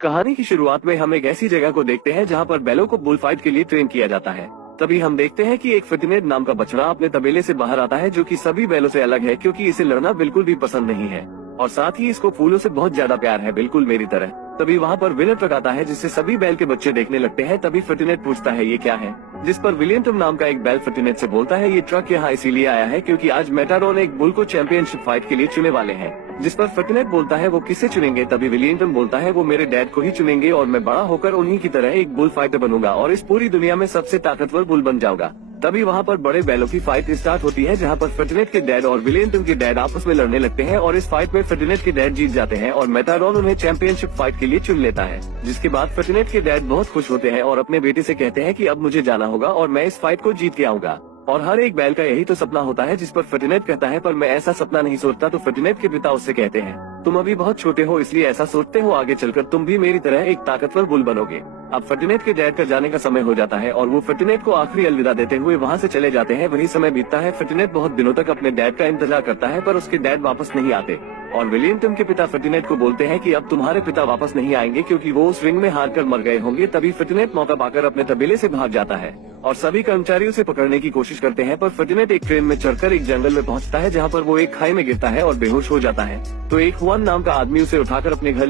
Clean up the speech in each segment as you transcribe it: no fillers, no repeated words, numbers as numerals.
कहानी की शुरुआत में हम एक ऐसी जगह को देखते हैं जहाँ पर बैलों को बुल फाइट के लिए ट्रेन किया जाता है। तभी हम देखते हैं कि एक फर्टिनेट नाम का बछड़ा अपने तबेले से बाहर आता है, जो कि सभी बैलों से अलग है क्योंकि इसे लड़ना बिल्कुल भी पसंद नहीं है और साथ ही इसको फूलों से बहुत ज्यादा प्यार है, बिल्कुल मेरी तरह। तभी वहाँ पर विनर ट्रक आता है जिससे सभी बैल के बच्चे देखने लगते हैं। तभी फर्टिनेट पूछता है ये क्या है, जिस पर विलियम नाम का एक बैल फर्टिनेट से बोलता है ये ट्रक यहाँ इसीलिए आया है क्योंकि आज मेटाडोन एक बुल को चैंपियनशिप फाइट के लिए चुने वाले हैं। जिस पर फर्टिनेट बोलता है वो किसे चुनेंगे। तभी विलियम बोलता है वो मेरे डैड को ही चुनेंगे और मैं बड़ा होकर उन्हीं की तरह एक बुल फाइटर बनूंगा और इस पूरी दुनिया में सबसे ताकतवर बुल बन जाऊंगा। तभी वहाँ पर बड़े बैलों की फाइट स्टार्ट होती है जहाँ पर फर्टिनेट के डैड और विलियम के डैड आपस में लड़ने लगते हैं और इस फाइट में फर्टिनेट के डैड जीत जाते हैं और मेटाडोन उन्हें चैंपियनशिप फाइट के लिए चुन लेता है। जिसके बाद फर्टिनेट के डैड बहुत खुश होते हैं और अपने बेटे से कहते हैं कि अब मुझे जाना होगा और मैं इस फाइट को जीत के आऊंगा। और हर एक बैल का यही तो सपना होता है। जिस पर फर्टिनेट कहता है पर मैं ऐसा सपना नहीं सोचता। तो फर्टिनेट के पिता उससे कहते हैं तुम अभी बहुत छोटे हो इसलिए ऐसा सोचते हो, आगे चलकर तुम भी मेरी तरह एक ताकतवर बुल बनोगे। अब फर्टिनेट के डैड का जाने का समय हो जाता है और वो फर्टिनेट को आखिरी अलविदा देते हुए वहाँ से चले जाते हैं। वही समय बीतता है। फर्टिनेट बहुत दिनों तक अपने डैड का इंतजार करता है पर उसके डैड वापस नहीं आते और विलियम के पिता फर्टिनेट को बोलते हैं कि अब तुम्हारे पिता वापस नहीं आएंगे क्योंकि वो उस रिंग में हार कर मर गए होंगे। तभी फर्टिनेट मौका पाकर अपने तबेले से भाग जाता है और सभी कर्मचारी उसे पकड़ने की कोशिश करते हैं पर फर्टिनेट एक ट्रेन में चढ़कर एक जंगल में पहुंचता है जहां पर वो एक खाई में गिरता है और बेहोश हो जाता है। तो एक हुआन नाम का आदमी उसे उठाकर अपने घर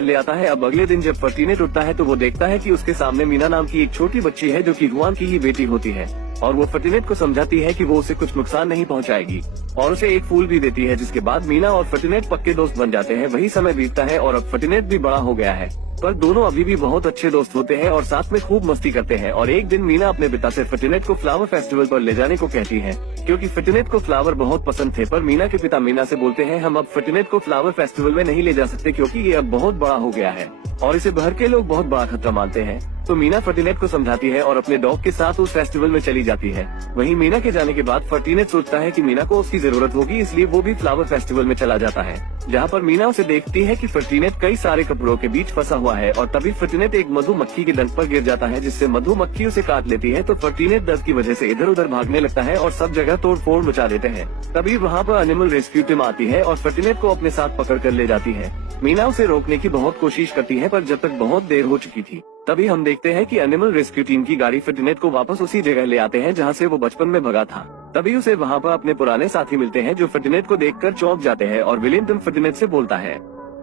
ले आता है। अब अगले दिन जब फर्टिनेट उठता है तो वो देखता है कि उसके सामने मीना नाम की एक छोटी बच्ची है जो कि हुआन की ही बेटी होती है और वो फर्टिनेट को समझाती है कि वो उसे कुछ नुकसान नहीं पहुंचाएगी और उसे एक फूल भी देती है। जिसके बाद मीना और फर्टिनेट पक्के दोस्त बन जाते हैं। वही समय बीतता है और अब फर्टिनेट भी बड़ा हो गया है पर दोनों अभी भी बहुत अच्छे दोस्त होते हैं और साथ में खूब मस्ती करते हैं। और एक दिन मीना अपने पिता से फर्टिनेट को फ्लावर फेस्टिवल पर ले जाने को कहती है क्योंकि फर्टिनेट को फ्लावर बहुत पसंद थे। पर मीना के पिता मीना से बोलते हैं हम अब फर्टिनेट को फ्लावर फेस्टिवल में नहीं ले जा सकते क्योंकि ये अब बहुत बड़ा हो गया है और इसे भर के लोग बहुत बड़ा खतरा मानते हैं। तो मीना फर्टिनेट को समझाती है और अपने डॉग के साथ उस फेस्टिवल में चली जाती है। वहीं मीना के जाने के बाद फर्टिनेट सोचता है कि मीना को उसकी जरूरत होगी इसलिए वो भी फ्लावर फेस्टिवल में चला जाता है जहाँ पर मीना उसे देखती है कि फर्टिनेट कई सारे कपड़ों के बीच फंसा हुआ है और तभी फर्टिनेट एक मधुमक्खी के डंक पर गिर जाता है जिससे मधुमक्खी उसे काट लेती है। तो फर्टिनेट दर्द की वजह से इधर उधर भागने लगता है और सब जगह तोड़ फोड़ मचा देते हैं। तभी वहाँ पर एनिमल रेस्क्यू टीम आती है और फर्टिनेट को अपने साथ पकड़ कर ले जाती है। मीना उसे रोकने की बहुत कोशिश करती है पर जब तक बहुत देर हो चुकी थी। तभी हम देखते हैं कि एनिमल रेस्क्यू टीम की गाड़ी फर्टिनेट को वापस उसी जगह ले आते हैं जहां से वो बचपन में भगा था। तभी उसे वहां पर अपने पुराने साथी मिलते हैं जो फर्टिनेट को देखकर चौंक जाते हैं और विलियम फर्टिनेट से बोलता है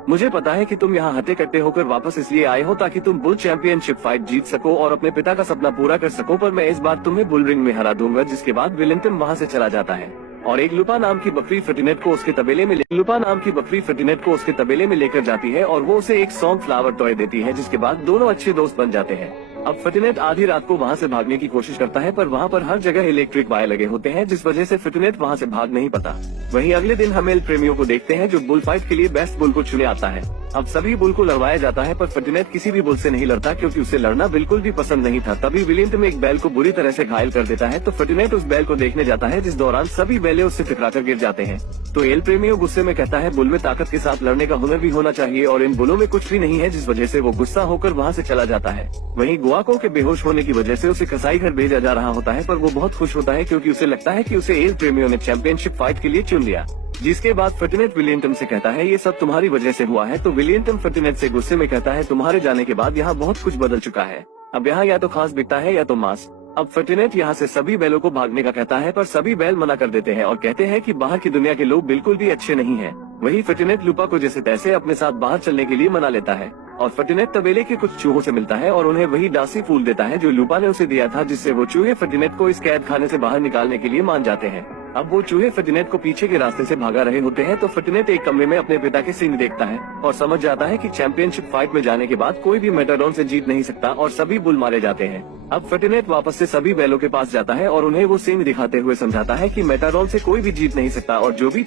मुझे पता है कि तुम यहाँ हट्टे कट्टे होकर वापस इसलिए आए हो ताकि तुम बुल चैंपियनशिप फाइट जीत सको और अपने पिता का सपना पूरा कर सको, पर मैं इस बार तुम्हें बुल रिंग में हरा दूंगा। जिसके बाद विलियम वहाँ से चला जाता है और एक लुपा नाम की बकरी फर्टिनेट को उसके तबेले में लेकर जाती है और वो उसे एक सॉन्ग फ्लावर टॉय देती है। जिसके बाद दोनों अच्छे दोस्त बन जाते हैं। अब फर्टिनेट आधी रात को वहाँ से भागने की कोशिश करता है पर वहाँ पर हर जगह इलेक्ट्रिक वायर लगे होते हैं जिस वजह से फर्टिनेट वहाँ से भाग नहीं पाता। वहीं अगले दिन हम एल प्रेमियों को देखते हैं जो बुल फाइट के लिए बेस्ट बुल को चुने आता है। अब सभी बुल को लड़वाया जाता है पर फर्टिनेट किसी भी बुल से नहीं लड़ता क्योंकि उसे लड़ना बिल्कुल भी पसंद नहीं था। तभी विलियम एक बैल को बुरी तरह से घायल कर देता है तो फर्टिनेट उस बैल को देखने जाता है जिस दौरान सभी बैले उससे टकराकर गिर जाते हैं। तो एल प्रेमियों गुस्से में कहता है बुल में ताकत के साथ लड़ने का हुनर भी होना चाहिए और इन बुलों में कुछ भी नहीं है, जिस वजह से वो गुस्सा होकर वहाँ से चला जाता है। वहीं गुआको के बेहोश होने की वजह से उसे कसाई घर भेजा जा रहा होता है पर वो बहुत खुश होता है क्योंकि उसे लगता है कि उसे एल प्रेमियों ने चैंपियनशिप फाइट के लिए चुन लिया। जिसके बाद फर्टिनेट विलियम से कहता है ये सब तुम्हारी वजह से हुआ है। तो विलियम फर्टिनेट से गुस्से में कहता है तुम्हारे जाने के बाद यहाँ बहुत कुछ बदल चुका है, अब यहाँ या तो खास बिकता है या तो मांस। अब फर्टिनेट यहाँ से सभी बैलों को भागने का कहता है पर सभी बैल मना कर देते हैं और कहते हैं कि बाहर की दुनिया के लोग बिल्कुल भी अच्छे नहीं हैं। वही फर्टिनेट लुपा को जैसे तैसे अपने साथ बाहर चलने के लिए मना लेता है और फर्टिनेट तबेले के कुछ चूहों से मिलता है और उन्हें वही डासी फूल देता है जो लुपा ने उसे दिया था, जिससे वो चूहे फर्टिनेट को इस कैद खाने से बाहर निकालने के लिए मान जाते हैं। अब वो चूहे फर्टिनेट को पीछे के रास्ते से भागा रहे होते हैं तो फर्टिनेट एक कमरे में अपने पिता के सींग देखता है और समझ जाता है कि चैंपियनशिप फाइट में जाने के बाद कोई भी मेटाडोन से जीत नहीं सकता और सभी बुल मारे जाते हैं। अब फर्टिनेट वापस से सभी बैलों के पास जाता है और उन्हें वो सींग दिखाते हुए समझाता है कि मेटाडोन से कोई भी जीत नहीं सकता और जो भी